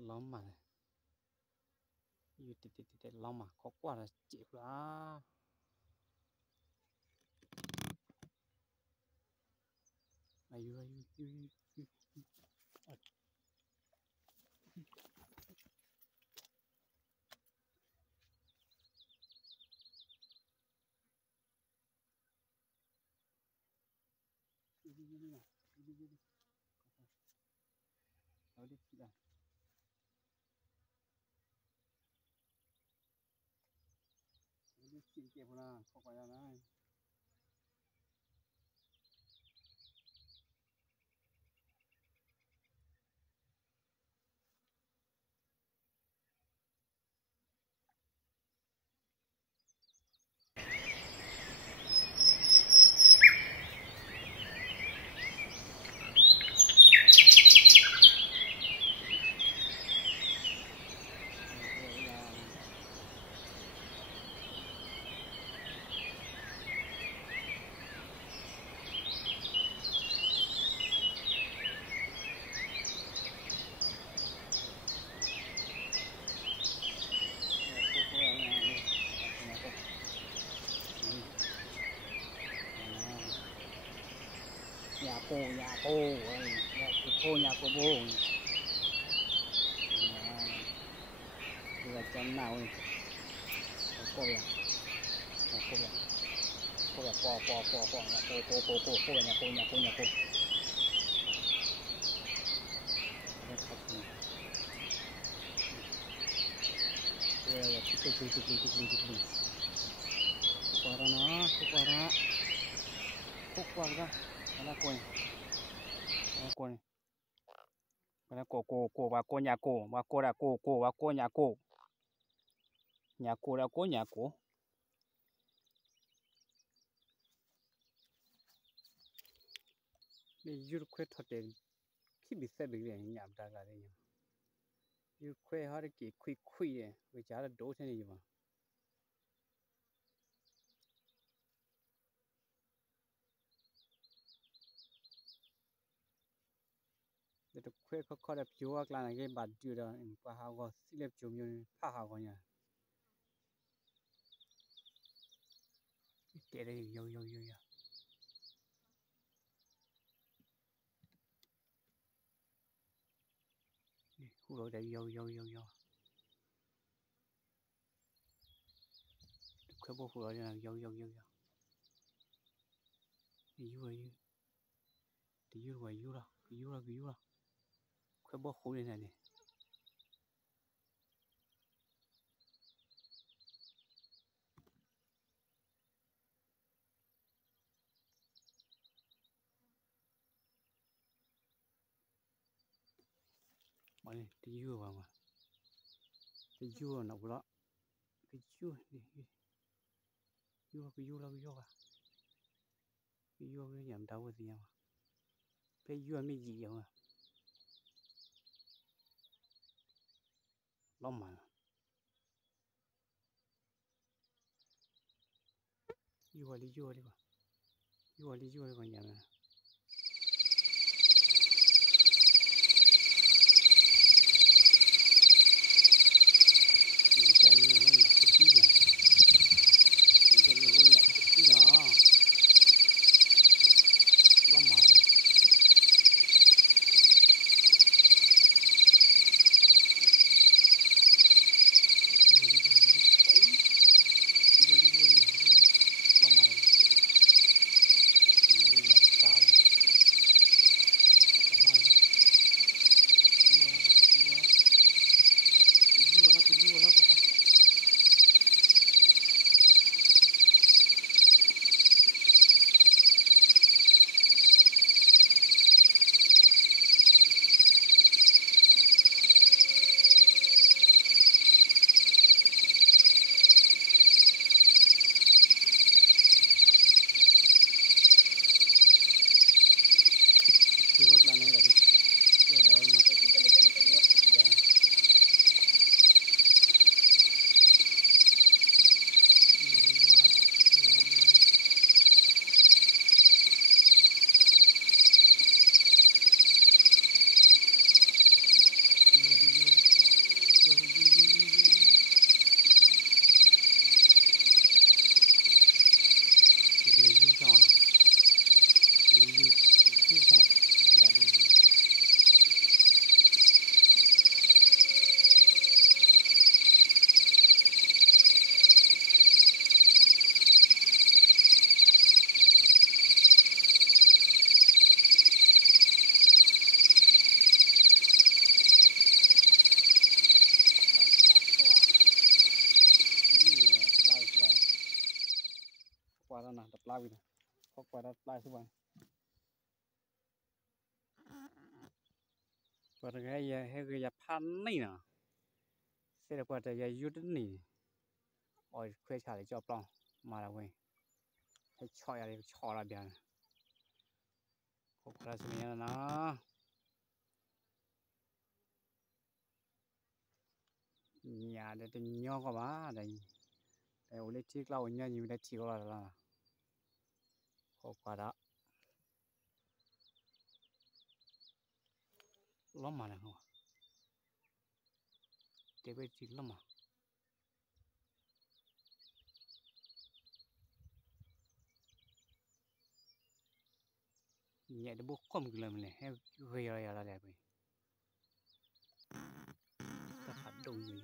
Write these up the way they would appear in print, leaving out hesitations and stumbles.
lắm mà yêu tít lắm mà khó quá là chịu đó ayu ở đi đây đi xin kẹp là khó quá là nhà cô nhà cô bố là chân nào cô vậy cô vậy cô vậy po nhà cô vậy nhà cô qua đó là cô này là cô và cô nhà cô và cô là cô và cô nhà cô là cô nhà cô đi du lịch thật đấy khi bị xe bị bệnh nhảm ra là đấy du lịch họ cái khui đấy với giá là đổ thế này mà để được khui có đẹp chú hoặc là cái bản chú đó và họ có xí đẹp chú như phá họ coi nha cái đây yo khu rồi đây yo khui bộ khu rồi là yo thì you ra khui bộ khu này này Đấy, thì dưa vào mà thì dưa nấu đó thì dưa cái dưa cái nhảm đâu cái gì mà cái dưa mới gì mà lắm mà dưa đi còn nhảm này cho như nó nhập cái tí này cho như nó nhập cái tí đó lắm mà lắm mà vậy có quả đã lại số bằng quả cái pan này nè sẽ là quả cái yết này ôi khuya trả lại cho plong mà là quên hay cho là biển có quả số này nó nhà để tình nhau có má đây để ô lấy chiếc lau nhau nhiều để chỉ có là có quả đó lắm mà này không để bây chỉ lắm mà nhẹ để bốc com cái này hay gây ra là đẹp vậy ta phát đầu gì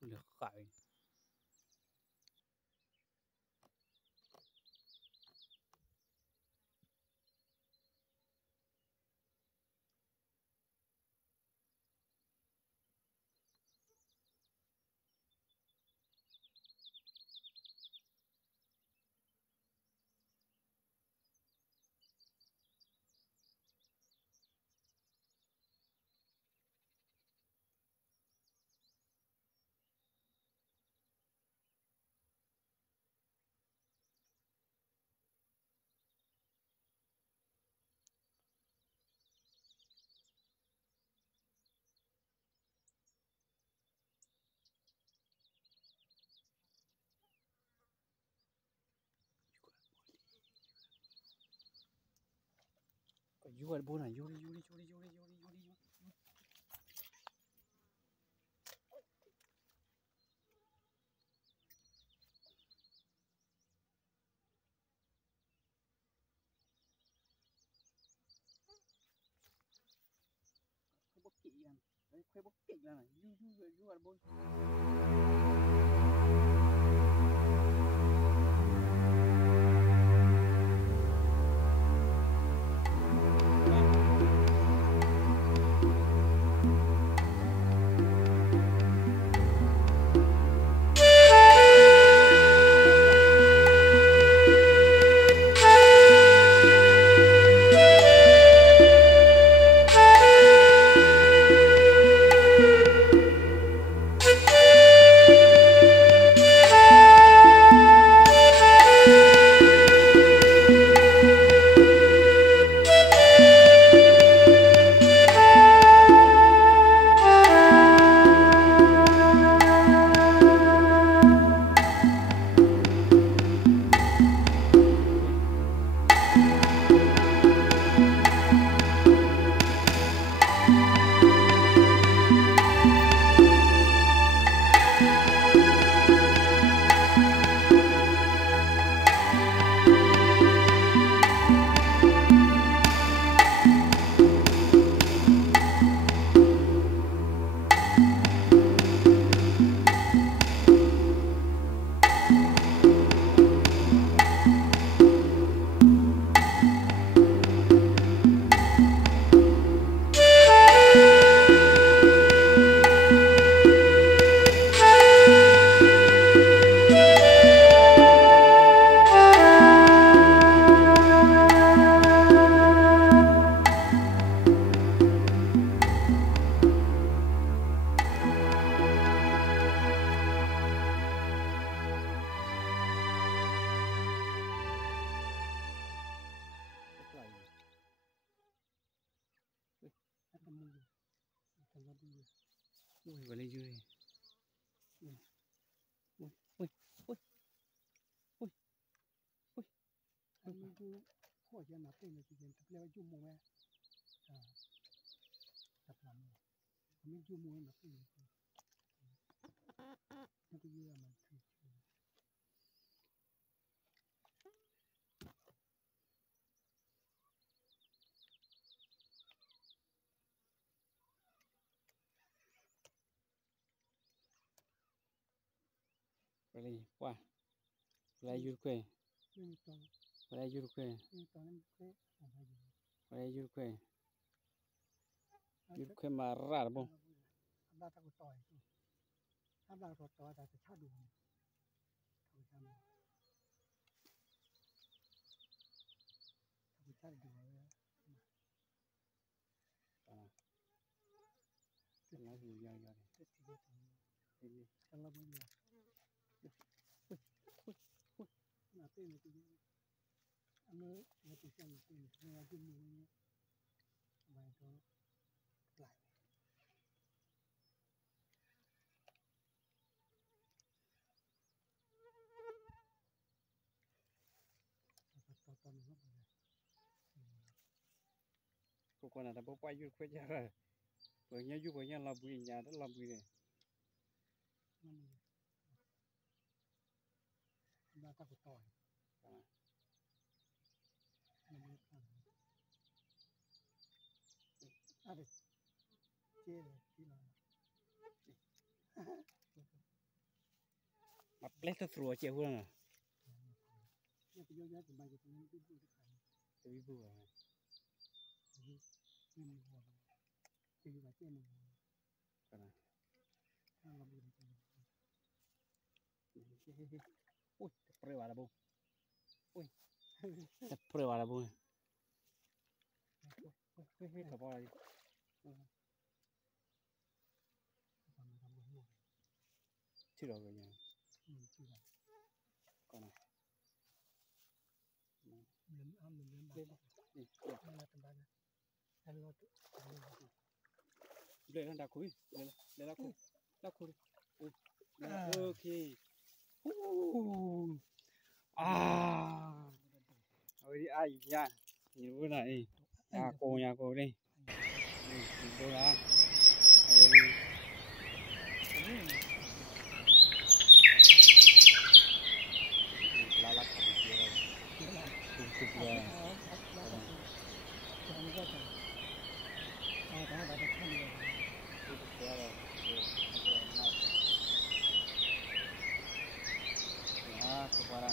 thu được khỏi Yuri bố này Yuri bốc kỵ đấy khoe bốc kỵ là Yuri bố ui vào đây Yuri ui ui ui ui ui ui anh cứ khỏi cho nó tên là chỉ cần tập leo chung mùa tập làm mình chung mùa nó tên nó cứ như là mình vào đây qua vào đây Yuri quê nhưng to vào đây Yuri quê nhưng to nó quê vào đây Yuri quê mà ra bông ba ta có tỏi ăn ba có tỏi ta sẽ chát đủ ya ya ini kalau punya nanti itu anu nanti saya nanti saya jumpa mai đó lại to nó cô con là bố quay vô quay ra rồi vừa nhớ vô vừa nhớ làm bùi nhà đó làm bùi này ba ta phải tỏi à được chia rồi tí là mà plét cái sủa chịu hơn à nhưng bây giờ thì bây giờ thì mình biết được cái tôi biết rồi mình hòa thì là chia mình còn à làm được ui prueba la bu ui prueba la bu cái bao đi chưa được rồi nha còn à mình ăn mình lên lên là tầm bao nhiêu ăn lo lên nó đào cối lên đào cối ok ơi đi ai nha nhìn bữa này nhà cô đi đâu đó la la cái gì rồi cục rồi kepada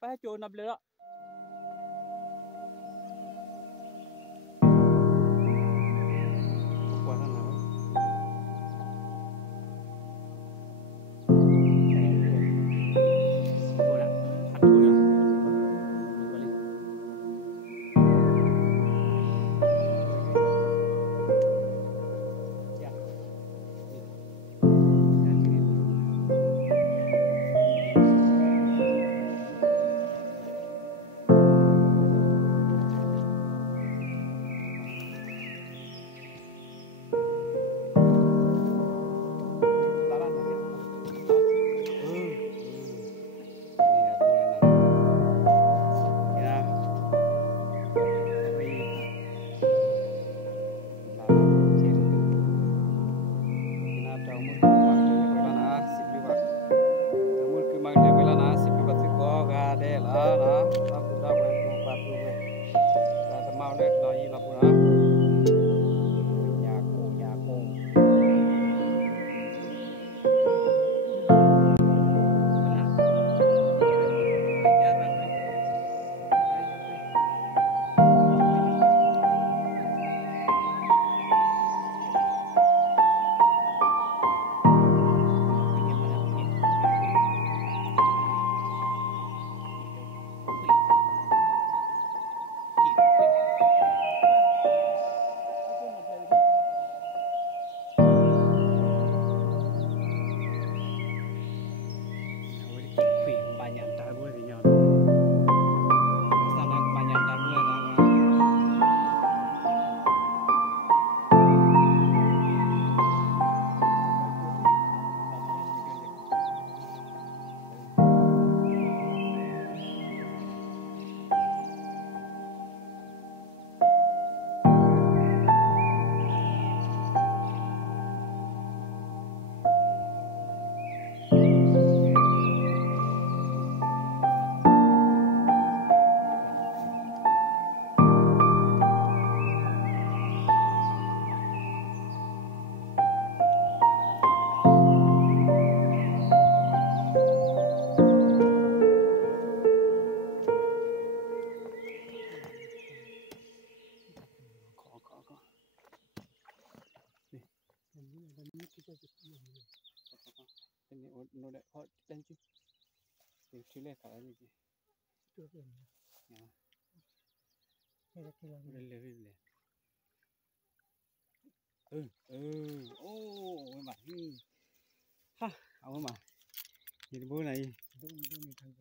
phải chỗ nằm lên đó qua thằng nào nó lại họ đánh chứ thì chỉ là cái gì chưa được nhá hay là cái lên lên lên ô mà ha ông mà nhìn bữa này đông đông này thằng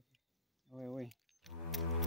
ôi ôi